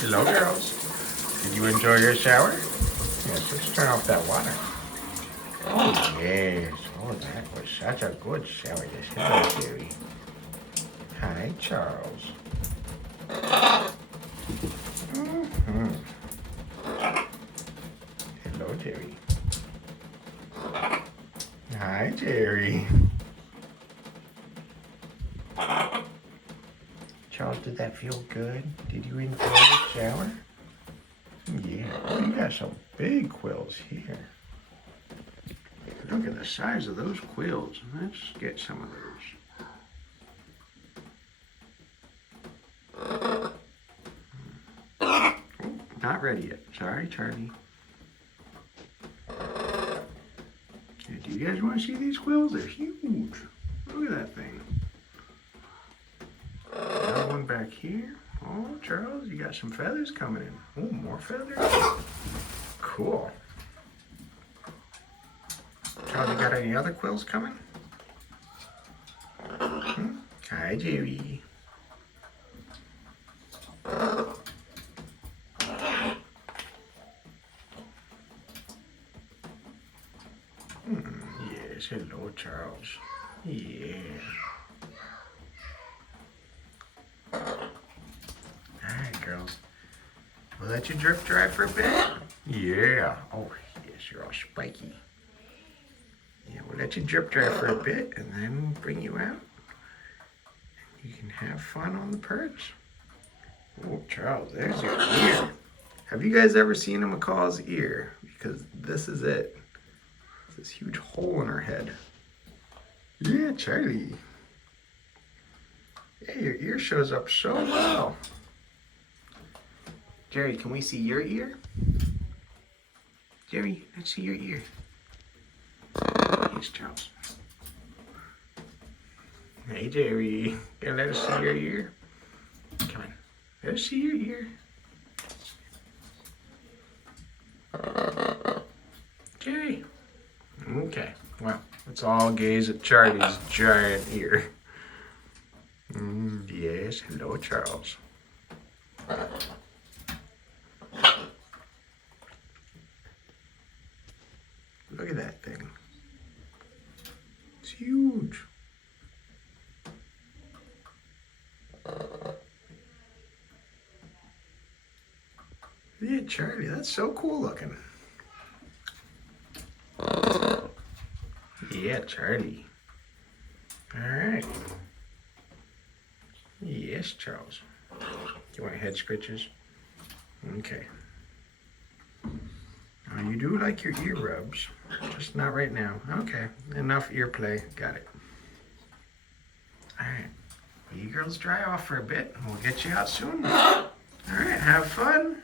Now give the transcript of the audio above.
Hello, girls. Did you enjoy your shower? Yes, let's turn off that water. Oh, yes. Oh, that was such a good shower. Yes, hello, Jerry. Hi, Charles. Mm-hmm. Hello, Jerry. Hi, Jerry. Charles, did that feel good? Did you enjoy the shower? Yeah. Oh, you got some big quills here. Look at the size of those quills. Let's get some of those. Oh, not ready yet. Sorry, Charlie. Do you guys want to see these quills? They're huge. Look at that thing. Another one back here. Oh, Charles, you got some feathers coming in. Oh, more feathers? Cool. Charles, you got any other quills coming? Hi, Jerry. Yes, hello, Charles. Yeah. Alright, girls. We'll let you drip dry for a bit. Yeah. Oh, yes, you're all spiky. Yeah, we'll let you drip dry for a bit and then bring you out. You can have fun on the perch. Oh, Charles, there's your ear. Have you guys ever seen a macaw's ear? Because this is it. It's this huge hole in her head. Yeah, Charlie. Yeah, your ear shows up so well. Jerry, can we see your ear? Jerry, let's see your ear. Yes, Charles. Hey, Jerry. Can let us see your ear? Come on. Let us see your ear. Jerry. Okay. Well, let's all gaze at Charlie's giant ear. Yes, hello, Charles. Look at that thing. It's huge. Yeah, Charlie, that's so cool looking. Yeah, Charlie. All right. Yes, Charles. You want head scratches? Okay. Now, you do like your ear rubs, just not right now. Okay, enough ear play. Got it. All right. Well, you girls dry off for a bit, and we'll get you out soon. All right, have fun.